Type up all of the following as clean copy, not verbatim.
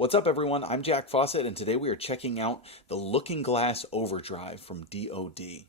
What's up, everyone? I'm Jack Fossett, and today we are checking out the Looking Glass Overdrive from DOD.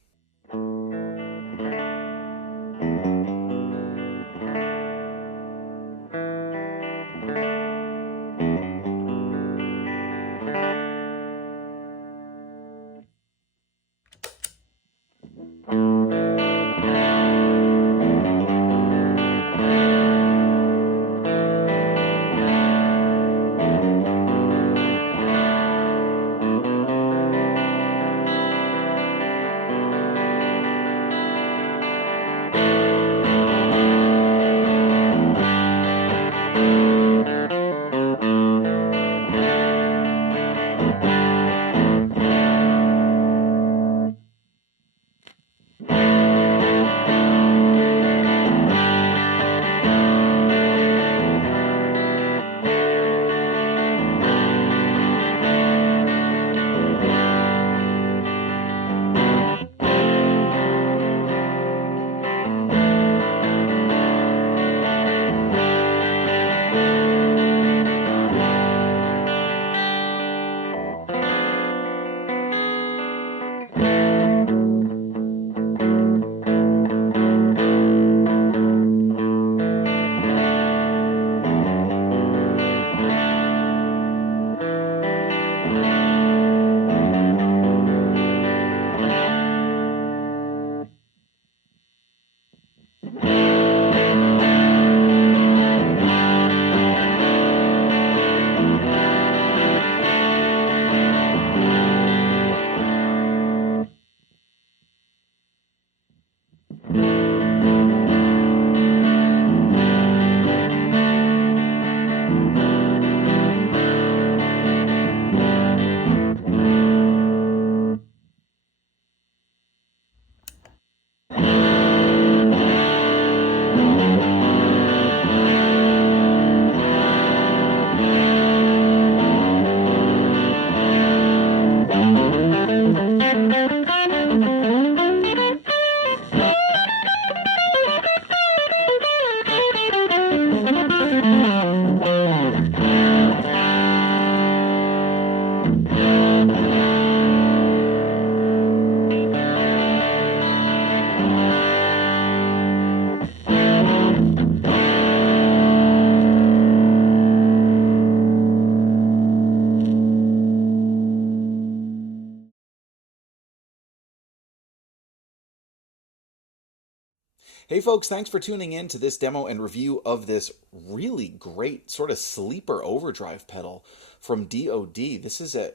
Hey folks, thanks for tuning in to this demo and review of this really great sort of sleeper overdrive pedal from DOD. This is a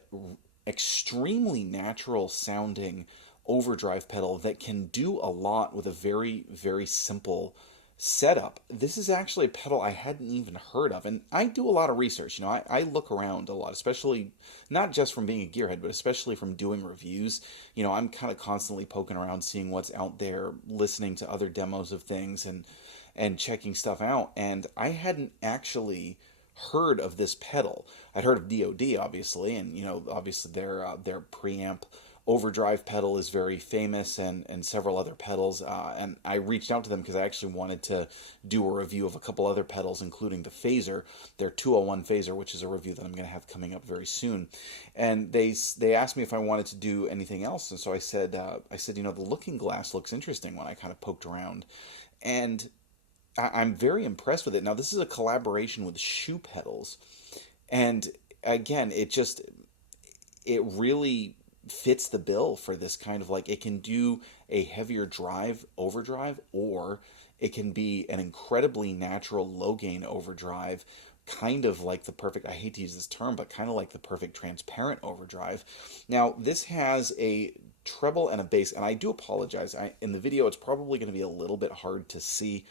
extremely natural sounding overdrive pedal that can do a lot with a very simple setup. This is actually a pedal I hadn't even heard of, and I do a lot of research. I look around a lot, especially not just from being a gearhead, but especially from doing reviews. I'm kind of constantly poking around, seeing what's out there, listening to other demos of things, and checking stuff out. And I hadn't actually heard of this pedal. I'd heard of DOD, obviously, and obviously their preamp overdrive pedal is very famous, and several other pedals. And I reached out to them because I actually wanted to do a review of a couple other pedals, including the Phaser, their 201 Phaser, which is a review that I'm going to have coming up very soon. And they asked me if I wanted to do anything else, and so I said, the Looking Glass looks interesting when I kind of poked around, and I'm very impressed with it. Now, this is a collaboration with Shoe Pedals, and again, it really fits the bill for this kind of, like, it can do a heavier drive overdrive, or it can be an incredibly natural low gain overdrive, kind of like the perfect, I hate to use this term, but kind of like the perfect transparent overdrive. Now, this has a treble and a bass, and I do apologize. In the video, it's probably going to be a little bit hard to see.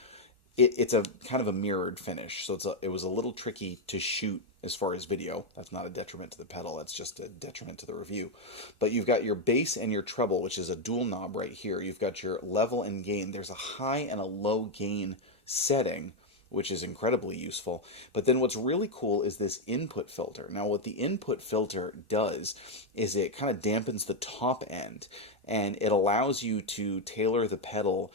It's a kind of a mirrored finish, so it was a little tricky to shoot as far as video. That's not a detriment to the pedal, that's just a detriment to the review. But you've got your bass and your treble, which is a dual knob right here. You've got your level and gain. There's a high and a low gain setting, which is incredibly useful. But then what's really cool is this input filter. Now, what the input filter does is it kind of dampens the top end, and it allows you to tailor the pedal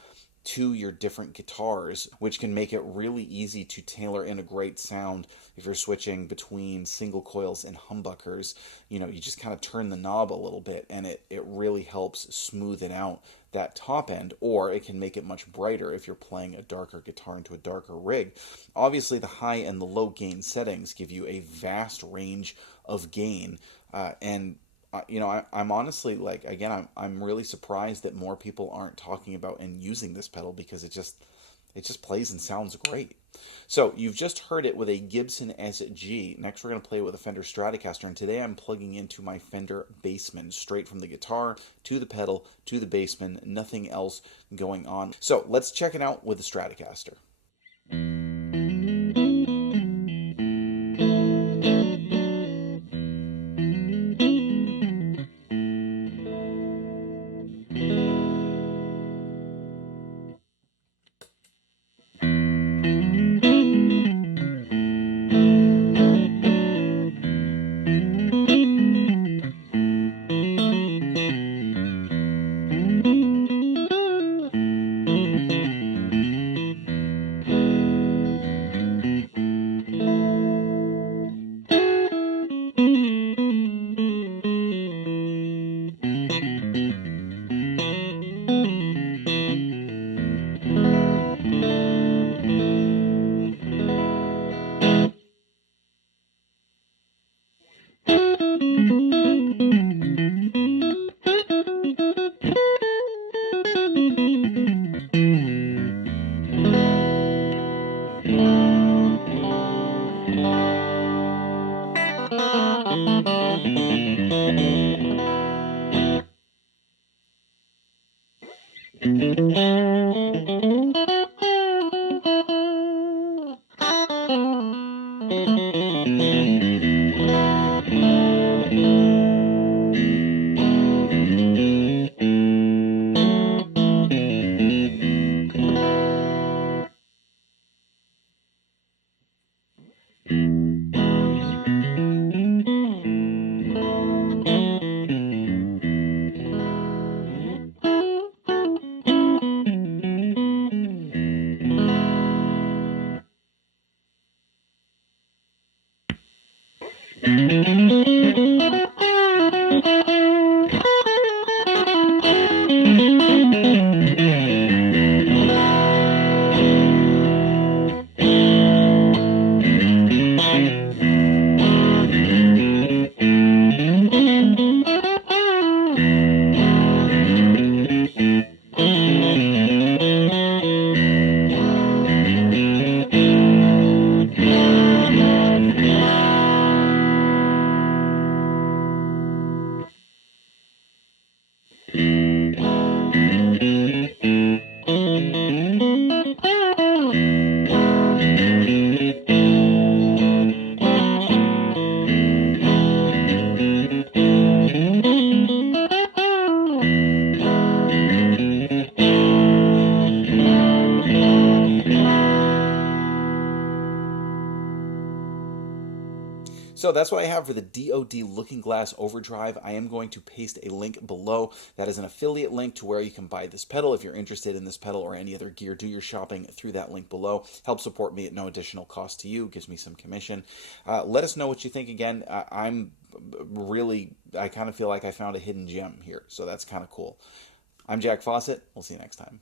to your different guitars, which can make it really easy to tailor in a great sound if you're switching between single coils and humbuckers. You just kind of turn the knob a little bit, and it really helps smoothen out that top end, or it can make it much brighter if you're playing a darker guitar into a darker rig. Obviously, the high and the low gain settings give you a vast range of gain, and I'm honestly, like, again, I'm really surprised that more people aren't talking about and using this pedal, because it just plays and sounds great. So you've just heard it with a Gibson SG. Next, we're going to play it with a Fender Stratocaster, and today I'm plugging into my Fender Bassman, straight from the guitar to the pedal to the Bassman, nothing else going on. So let's check it out with the Stratocaster. So that's what I have for the DOD Looking Glass Overdrive. I am going to paste a link below. That is an affiliate link to where you can buy this pedal. If you're interested in this pedal or any other gear, do your shopping through that link below. Help support me at no additional cost to you. Gives me some commission. Let us know what you think. Again, I kind of feel like I found a hidden gem here. So that's kind of cool. I'm Jack Fossett. We'll see you next time.